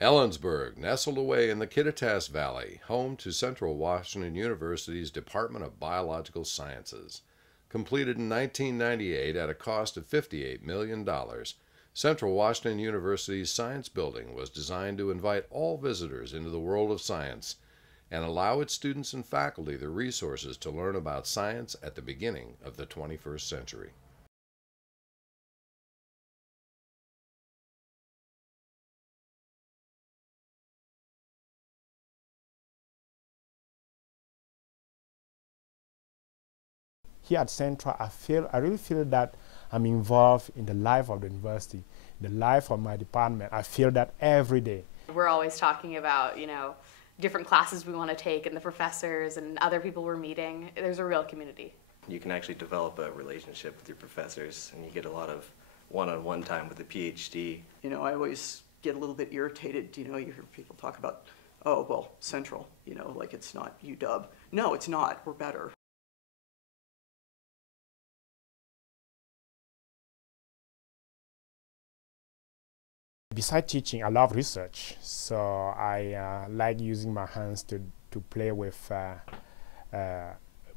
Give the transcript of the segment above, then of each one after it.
Ellensburg, nestled away in the Kittitas Valley, home to Central Washington University's Department of Biological Sciences. Completed in 1998 at a cost of $58 million, Central Washington University's Science Building was designed to invite all visitors into the world of science and allow its students and faculty the resources to learn about science at the beginning of the 21st century. Here at Central, I really feel that I'm involved in the life of the university, the life of my department. I feel that every day. We're always talking about, different classes we want to take and the professors and other people we're meeting. There's a real community. You can actually develop a relationship with your professors, and you get a lot of one-on-one time with a PhD. I always get a little bit irritated, you hear people talk about, oh, well, Central, like it's not UW. No, it's not. We're better. Besides teaching, I love research, so I like using my hands to play with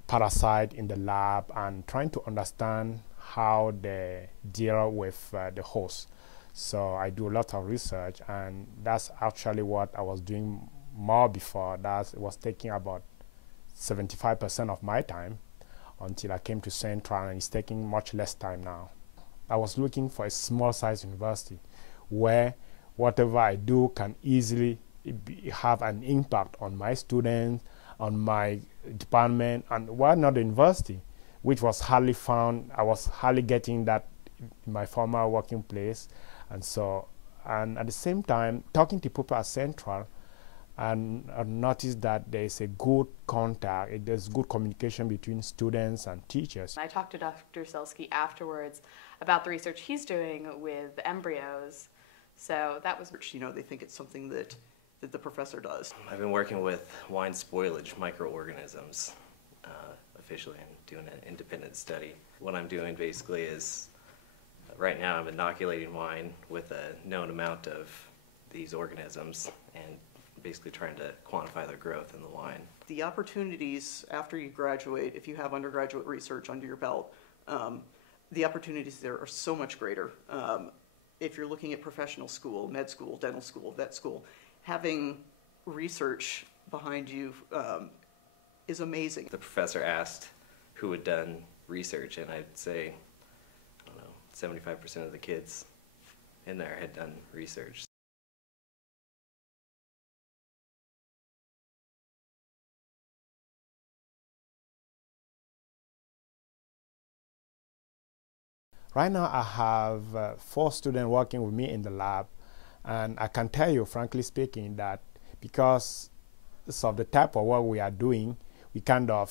parasite in the lab and trying to understand how they deal with the host. So I do a lot of research, and that's actually what I was doing more before. That was taking about 75% of my time until I came to Central, and it's taking much less time now. I was looking for a small-sized university where whatever I do can easily have an impact on my students, on my department, and why not the university, which was hardly found. I was hardly getting that in my former working place. And at the same time, talking to people at Central, and I noticed that there is a good contact, there's good communication between students and teachers. I talked to Dr. Selsky afterwards about the research he's doing with embryos. So that was, they think it's something that the professor does. I've been working with wine spoilage microorganisms officially and doing an independent study. What I'm doing basically is, right now I'm inoculating wine with a known amount of these organisms and basically trying to quantify their growth in the wine. The opportunities after you graduate, if you have undergraduate research under your belt, the opportunities there are so much greater. If you're looking at professional school, med school, dental school, vet school, having research behind you is amazing. The professor asked who had done research, and I'd say, I don't know, 75% of the kids in there had done research. Right now I have 4 students working with me in the lab, and I can tell you, frankly speaking, that because of the type of work we are doing, we kind of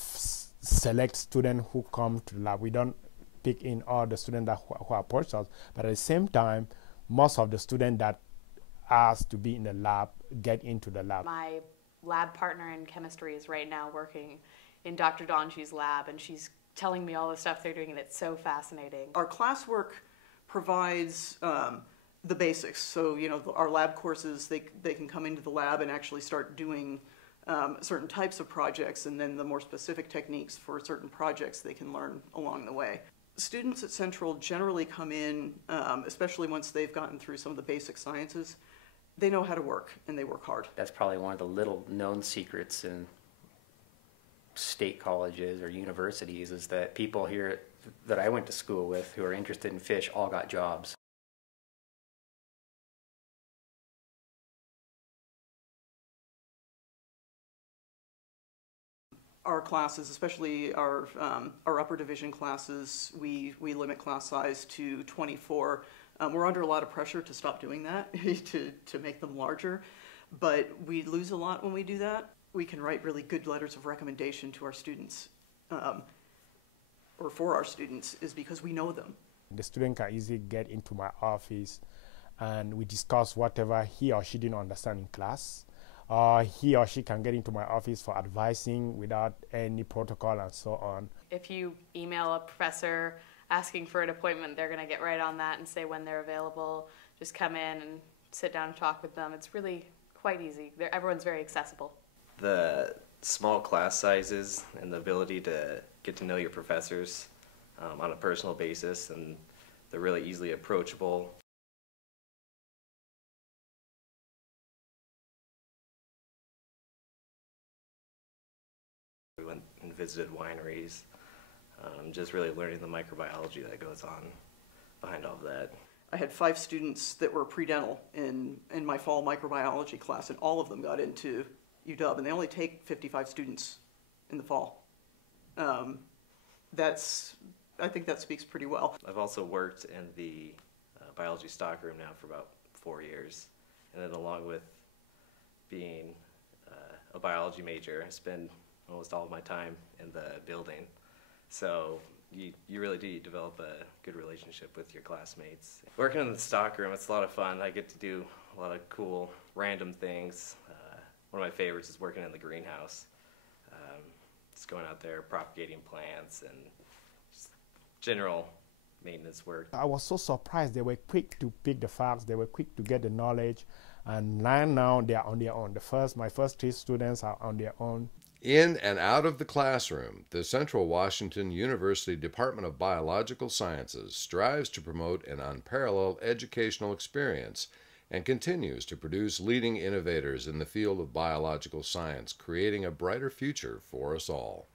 select students who come to the lab. We don't pick in all the students who approach us, but at the same time, most of the students that ask to be in the lab get into the lab. My lab partner in chemistry is right now working in Dr. Donji's lab, and she's telling me all the stuff they're doing, and it's so fascinating. Our classwork provides the basics. So, our lab courses, they can come into the lab and actually start doing certain types of projects, and then the more specific techniques for certain projects they can learn along the way. Students at Central generally come in, especially once they've gotten through some of the basic sciences, they know how to work, and they work hard. That's probably one of the little known secrets in state colleges or universities, is that people here that I went to school with who are interested in fish all got jobs. Our classes, especially our upper division classes, we limit class size to 24. We're under a lot of pressure to stop doing that, to make them larger, but we lose a lot when we do that. We can write really good letters of recommendation to our students, or for our students, is because we know them. The student can easily get into my office and we discuss whatever he or she didn't understand in class. He or she can get into my office for advising without any protocol and so on. If you email a professor asking for an appointment, they're going to get right on that and say when they're available. Just come in and sit down and talk with them. It's really quite easy. Everyone's very accessible. The small class sizes and the ability to get to know your professors on a personal basis, and they're really easily approachable. We went and visited wineries, just really learning the microbiology that goes on behind all of that. I had 5 students that were pre-dental in my fall microbiology class, and all of them got into UW, and they only take 55 students in the fall. I think that speaks pretty well. I've also worked in the biology stockroom now for about 4 years, and then along with being a biology major, I spend almost all of my time in the building. So you really do develop a good relationship with your classmates. Working in the stockroom, it's a lot of fun. I get to do a lot of cool, random things. One of my favorites is working in the greenhouse. Just going out there, propagating plants, and just general maintenance work. I was so surprised. They were quick to pick the facts. They were quick to get the knowledge. And now they are on their own. My first 3 students are on their own. In and out of the classroom, the Central Washington University Department of Biological Sciences strives to promote an unparalleled educational experience and continues to produce leading innovators in the field of biological science, creating a brighter future for us all.